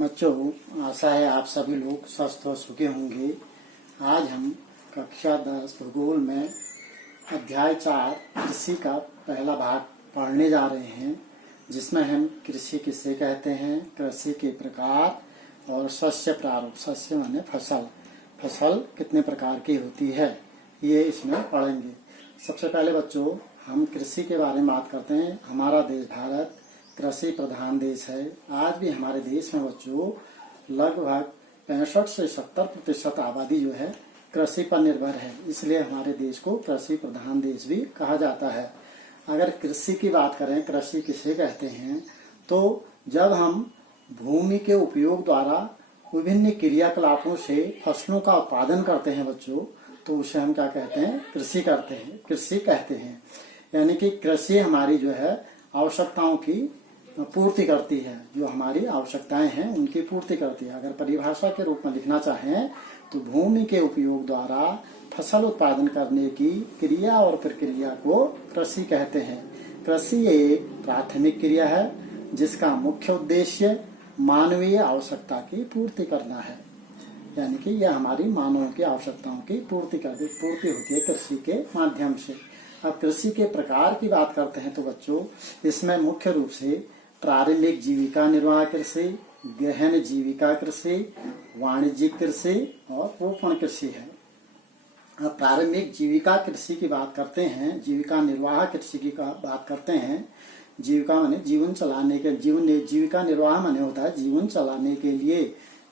बच्चों, आशा है आप सभी लोग स्वस्थ और सुखी होंगे। आज हम कक्षा 10 भूगोल में अध्याय 4 कृषि का पहला भाग पढ़ने जा रहे हैं, जिसमें हम कृषि किसे कहते हैं, कृषि के प्रकार और शस्य प्रारूप। शस्य माने फसल, फसल कितने प्रकार की होती है, ये इसमें पढ़ेंगे। सबसे पहले बच्चों हम कृषि के बारे में बात करते हैं। हमारा देश भारत कृषि प्रधान देश है। आज भी हमारे देश में बच्चों लगभग 65 से 70% आबादी जो है कृषि पर निर्भर है, इसलिए हमारे देश को कृषि प्रधान देश भी कहा जाता है। अगर कृषि की बात करें, कृषि किसे कहते हैं, तो जब हम भूमि के उपयोग द्वारा विभिन्न क्रियाकलापों से फसलों का उत्पादन करते हैं बच्चों, तो उसे हम क्या कहते हैं, कृषि करते हैं, कृषि कहते हैं। यानी कि कृषि हमारी जो है आवश्यकताओं की पूर्ति करती है, जो हमारी आवश्यकताएं हैं उनकी पूर्ति करती है। अगर परिभाषा के रूप में लिखना चाहें तो भूमि के उपयोग द्वारा फसल उत्पादन करने की क्रिया और प्रक्रिया को कृषि कहते हैं। कृषि एक प्राथमिक क्रिया है जिसका मुख्य उद्देश्य मानवीय आवश्यकता की पूर्ति करना है। यानी कि यह हमारी मानव की आवश्यकताओं की पूर्ति होती है कृषि के माध्यम से। अब कृषि के प्रकार की बात करते हैं तो बच्चों इसमें मुख्य रूप से प्रारंभिक जीविका निर्वाह कृषि, गहन जीविका कृषि, वाणिज्यिक कृषि और रोपण कृषि है। अब प्रारंभिक जीविका कृषि की बात करते हैं, जीविका निर्वाह कृषि की बात करते हैं। जीविका माने जीवन चलाने के, जीविका निर्वाह माने होता है जीवन चलाने के लिए,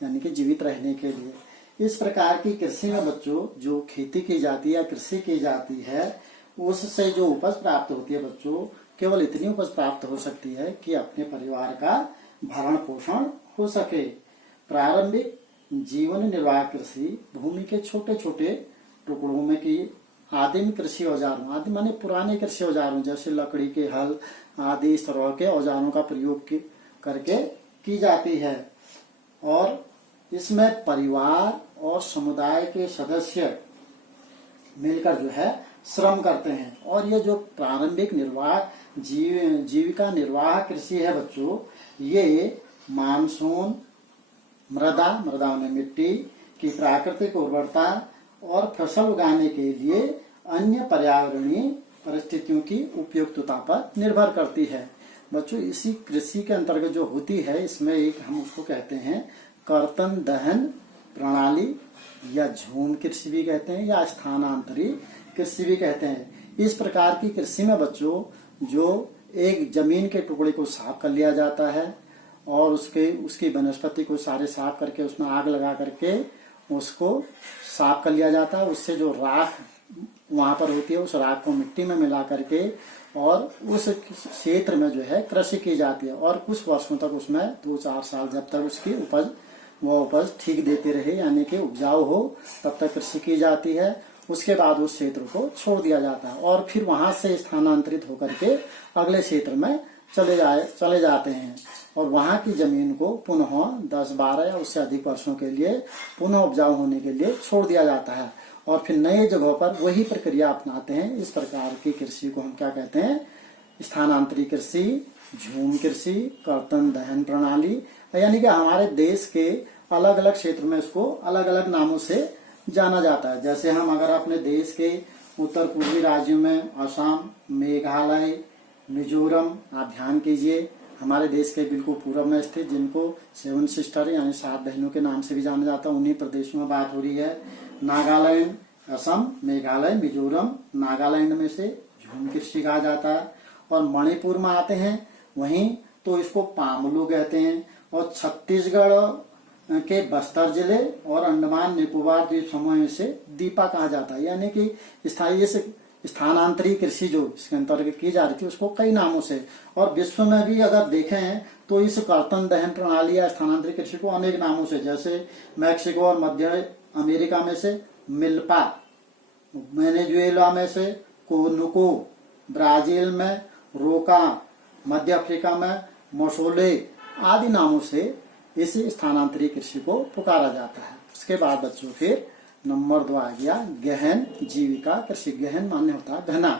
यानी कि जीवित रहने के लिए। इस प्रकार की कृषि में बच्चों जो खेती की जाती है या कृषि की जाती है, उससे जो उपज प्राप्त होती है बच्चों, केवल इतनी उपज प्राप्त हो सकती है कि अपने परिवार का भरण पोषण हो सके। प्रारंभिक जीवन निर्वाह कृषि भूमि के छोटे छोटे टुकड़ों में की आदिम कृषि औजारों, आदि माने पुराने कृषि औजारों जैसे लकड़ी के हल आदि इस तरह के औजारों का प्रयोग करके की जाती है। और इसमें परिवार और समुदाय के सदस्य मिलकर जो है श्रम करते हैं। और ये जो प्रारंभिक जीविका निर्वाह कृषि है बच्चों, ये मानसून, मृदा में मिट्टी की प्राकृतिक उर्वरता और फसल उगाने के लिए अन्य पर्यावरणीय परिस्थितियों की उपयुक्तता पर निर्भर करती है। बच्चों इसी कृषि के अंतर्गत जो होती है, इसमें एक हम उसको कहते हैं कर्तन दहन प्रणाली, या झूम कृषि भी कहते हैं, या स्थानांतरित कृषि भी कहते हैं। इस प्रकार की कृषि में बच्चों जो एक जमीन के टुकड़े को साफ कर लिया जाता है और उसकी वनस्पति को सारे साफ करके उसमें आग लगा करके उसको साफ कर लिया जाता है। उससे जो राख वहां पर होती है, उस राख को मिट्टी में मिला करके और उस क्षेत्र में जो है कृषि की जाती है। और कुछ वर्षों तक उसमें 2-4 साल जब तक उसकी उपज ठीक देते रहे, यानी कि उपजाऊ हो, तब तक कृषि की जाती है। उसके बाद उस क्षेत्र को छोड़ दिया जाता है और फिर वहां से स्थानांतरित होकर के अगले क्षेत्र में चले जाते हैं और वहां की जमीन को पुनः 10-12 या उससे अधिक वर्षों के लिए पुनः उपजाऊ होने के लिए छोड़ दिया जाता है और फिर नए जगहों पर वही प्रक्रिया अपनाते हैं। इस प्रकार की कृषि को हम क्या कहते हैं, स्थानांतरित कृषि, झूम कृषि, कर्तन दहन प्रणाली। यानी कि हमारे देश के अलग अलग क्षेत्र में इसको अलग अलग नामों से जाना जाता है। जैसे हम अगर अपने देश के उत्तर पूर्वी राज्यों में असम, मेघालय, मिजोरम, आप ध्यान कीजिए हमारे देश के बिल्कुल पूर्व में स्थित, जिनको 7 सिस्टर यानी 7 बहनों के नाम से भी जाना जाता है, उन्हीं प्रदेशों में बात हो रही है। नागालैंड, असम, मेघालय, मिजोरम, नागालैंड में से झूम कृषि कहा जाता है। और मणिपुर में आते हैं वहीं तो इसको पामलू कहते हैं। और छत्तीसगढ़ के बस्तर जिले और अंडमान निकोबार द्वीप समूह से दीपा कहा जाता है। यानी कि स्थायी स्थानांतरित कृषि जो इसके अंतर्गत की जा रही थी उसको कई नामों से, और विश्व में भी अगर देखें तो इस कर्तन दहन प्रणाली या स्थानांतरित कृषि को अनेक नामों से, जैसे मैक्सिको और मध्य अमेरिका में से मिल्पा, वेनेजुएला में से कोनुको, ब्राजील में रोका, मध्य अफ्रीका में मसोले आदि नामों से इस स्थानांतरित कृषि को पुकारा जाता है। उसके बाद बच्चों फिर नंबर 2 आ गया गहन जीविका कृषि। गहन माने होता है घना।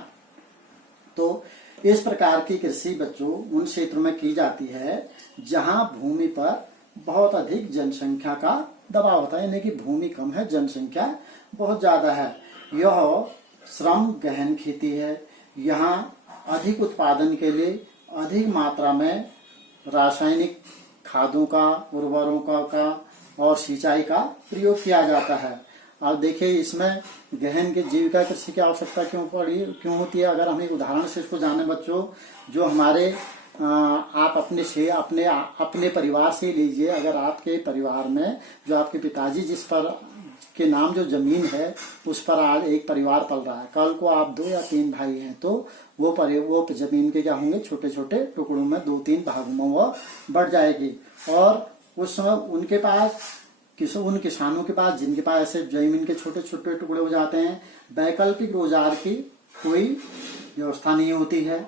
तो इस प्रकार की कृषि बच्चों उन क्षेत्रों में की जाती है जहां भूमि पर बहुत अधिक जनसंख्या का दबाव होता है, यानी कि भूमि कम है, जनसंख्या बहुत ज्यादा है। यह श्रम गहन खेती है। यहाँ अधिक उत्पादन के लिए अधिक मात्रा में रासायनिक खादों का, उर्वरकों का और सिंचाई का प्रयोग किया जाता है। अब देखिए इसमें गहन की जीविका कृषि की आवश्यकता क्यों होती है। अगर हम एक उदाहरण से इसको जाने बच्चों, जो हमारे आप अपने परिवार से लीजिए। अगर आपके परिवार में जो आपके पिताजी जिस पर के नाम जो जमीन है उस पर आज एक परिवार पल रहा है, कल को आप 2 या 3 भाई हैं तो वो जमीन के क्या होंगे, छोटे छोटे टुकड़ों में 2-3 भागों में वो बढ़ जाएगी। और उस समय उन किसानों के पास जिनके पास ऐसे जमीन के छोटे छोटे टुकड़े हो जाते हैं, वैकल्पिक रोजगार की कोई व्यवस्था नहीं होती है,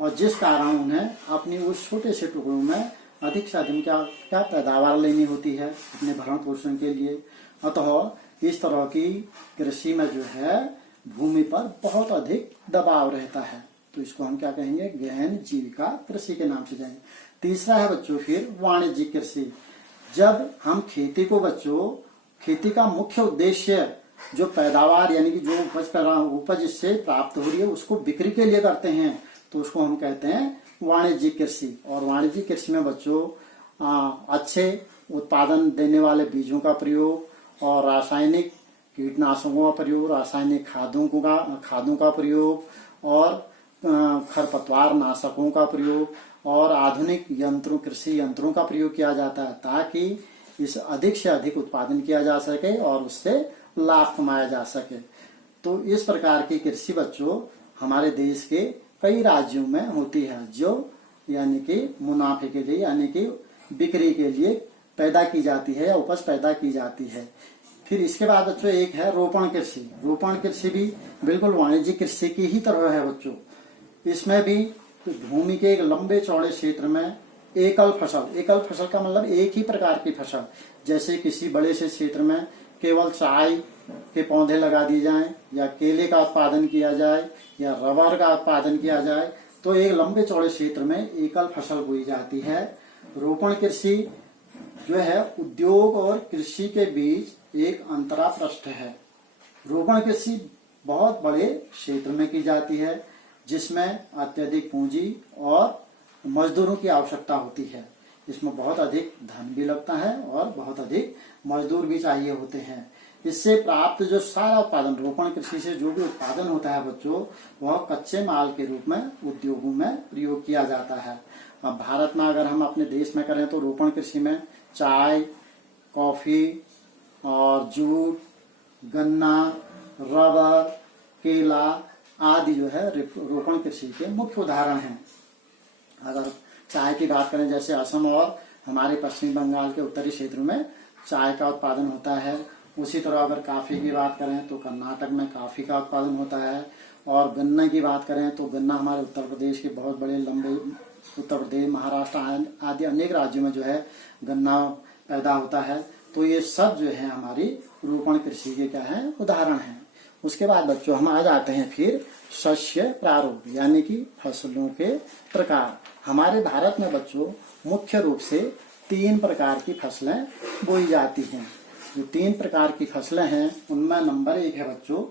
और जिस कारण उन्हें अपनी उस छोटे से टुकड़ों में अधिक से अधिक क्या पैदावार लेनी होती है अपने भरण पोषण के लिए। अतः इस तरह की कृषि में जो है भूमि पर बहुत अधिक दबाव रहता है, तो इसको हम क्या कहेंगे, गहन जीविका कृषि के नाम से जाएंगे। तीसरा है बच्चों फिर वाणिज्यिक कृषि। जब हम खेती को बच्चों, खेती का मुख्य उद्देश्य जो पैदावार यानी कि जो उपज इससे प्राप्त हो रही है उसको बिक्री के लिए करते हैं, तो उसको हम कहते हैं वाणिज्यिक कृषि। और वाणिज्यिक कृषि में बच्चों अच्छे उत्पादन देने वाले बीजों का प्रयोग और रासायनिक कीटनाशकों का प्रयोग, रासायनिक खादों का प्रयोग और खरपतवार नाशकों का प्रयोग और आधुनिक कृषि यंत्रों का प्रयोग किया जाता है, ताकि इस अधिक से अधिक उत्पादन किया जा सके और उससे लाभ कमाया जा सके। तो इस प्रकार की कृषि बच्चों हमारे देश के कई राज्यों में होती है, जो यानी कि मुनाफे के लिए यानी कि बिक्री के लिए पैदा की जाती है या उपज पैदा की जाती है। फिर इसके बाद बच्चों एक है रोपण कृषि। रोपण कृषि भी बिल्कुल वाणिज्यिक कृषि की ही तरह है बच्चों। इसमें भी भूमि के एक लंबे चौड़े क्षेत्र में एकल फसल का मतलब एक ही प्रकार की फसल, जैसे किसी बड़े से क्षेत्र में केवल चाय के पौधे लगा दिए जाएं या केले का उत्पादन किया जाए या रबर का उत्पादन किया जाए, तो एक लंबे चौड़े क्षेत्र में एकल फसल बोई जाती है। रोपण कृषि जो है उद्योग और कृषि के बीच एक अंतरापृष्ठ है। रोपण कृषि बहुत बड़े क्षेत्र में की जाती है, जिसमें अत्यधिक पूंजी और मजदूरों की आवश्यकता होती है। इसमें बहुत अधिक धन भी लगता है और बहुत अधिक मजदूर भी चाहिए होते हैं। इससे प्राप्त जो सारा उत्पादन, रोपण कृषि से जो भी उत्पादन होता है बच्चों, वह कच्चे माल के रूप में उद्योगों में प्रयोग किया जाता है। अब भारत में अगर हम अपने देश में करें तो रोपण कृषि में चाय, कॉफी और जूट, गन्ना, रबर, केला आदि जो है रोपण कृषि के मुख्य उदाहरण हैं। अगर चाय की बात करें, जैसे असम और हमारे पश्चिमी बंगाल के उत्तरी क्षेत्र में चाय का उत्पादन होता है। उसी तरह अगर कॉफी की बात करें तो कर्नाटक में कॉफी का उत्पादन होता है। और गन्ना की बात करें तो गन्ना हमारे उत्तर प्रदेश के बहुत बड़े लंबे, उत्तर प्रदेश, महाराष्ट्र आदि अनेक राज्यों में जो है गन्ना पैदा होता है। तो ये सब जो है हमारी रोपण कृषि के क्या है, उदाहरण हैं। उसके बाद बच्चों हम आ जाते हैं फिर शस्य प्रारूप यानी कि फसलों के प्रकार। हमारे भारत में बच्चों मुख्य रूप से 3 प्रकार की फसलें बोई जाती हैं। जो 3 प्रकार की फसलें हैं उनमें नंबर 1 है बच्चों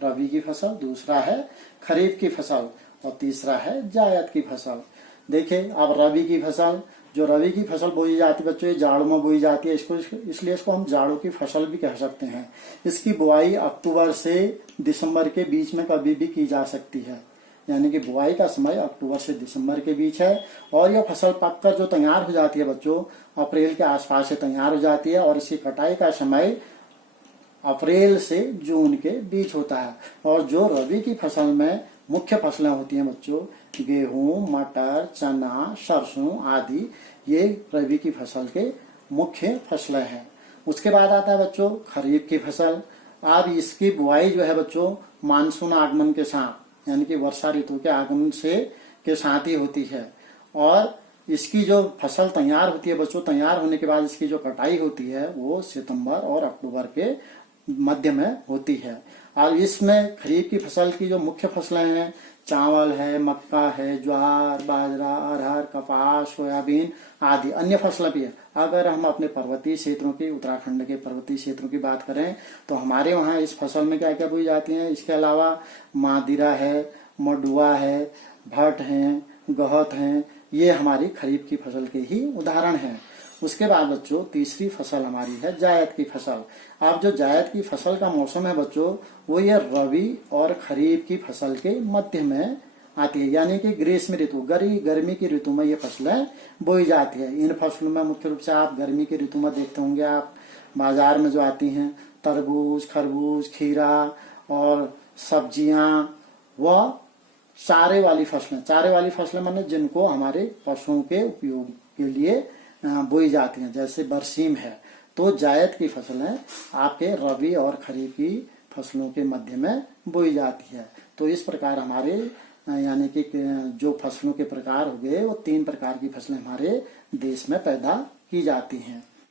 रबी की फसल, दूसरा है खरीफ की फसल और तीसरा है जायद की फसल। देखिए अब रबी की फसल बोई जाती है बच्चों, ये जाड़ों में बोई जाती है। इसलिए इसको हम जाड़ों की फसल भी कह सकते हैं। इसकी बुआई अक्टूबर से दिसंबर के बीच में कभी भी की जा सकती है, यानी कि बुआई का समय अक्टूबर से दिसंबर के बीच है। और यह फसल पककर जो तैयार हो जाती है बच्चों, अप्रैल के आसपास से तैयार हो जाती है और इसकी कटाई का समय अप्रैल से जून के बीच होता है। और जो रबी की फसल में मुख्य फसलें होती हैं बच्चों, गेहूं, मटर, चना, सरसों आदि, ये रबी की फसल के मुख्य फसलें हैं। उसके बाद आता है बच्चों खरीफ की फसल। अब इसकी बुआई जो है बच्चों मानसून आगमन के साथ, यानी कि वर्षा ऋतु के आगमन के साथ ही होती है। और इसकी जो फसल तैयार होती है बच्चों, तैयार होने के बाद इसकी जो कटाई होती है वो सितंबर और अक्टूबर के मध्य में होती है। और इसमें खरीफ की फसल की जो मुख्य फसलें हैं चावल है, मक्का है, ज्वार, बाजरा, अरहर, कपास, सोयाबीन आदि अन्य फसलें भी है। अगर हम अपने पर्वतीय क्षेत्रों की, उत्तराखंड के पर्वतीय क्षेत्रों की बात करें तो हमारे वहाँ इस फसल में क्या क्या बोई जाती है। इसके अलावा मादिरा है, मडुआ है, भट्ट हैं, गहत हैं, ये हमारी खरीफ की फसल के ही उदाहरण हैं। उसके बाद बच्चों तीसरी फसल हमारी है जायद की फसल। अब जो जायद की फसल का मौसम है बच्चों, वो ये रबी और खरीफ की फसल के मध्य में आती है, यानी कि ग्रीष्म ऋतु, गर्मी की ऋतु में ये फसलें बोई जाती है। इन फसलों में मुख्य रूप से आप गर्मी की ऋतु में देखते होंगे आप बाजार में जो आती हैं तरबूज, खरबूज, खीरा और सब्जियां व चारे वाली फसलें माने जिनको हमारे पशुओं के उपयोग के लिए बोई जाती हैं, जैसे बरसीम है। तो जायद की फसलें आपके रबी और खरीफ की फसलों के मध्य में बोई जाती है। तो इस प्रकार हमारे यानी कि जो फसलों के प्रकार हो गए, वो 3 प्रकार की फसलें हमारे देश में पैदा की जाती हैं।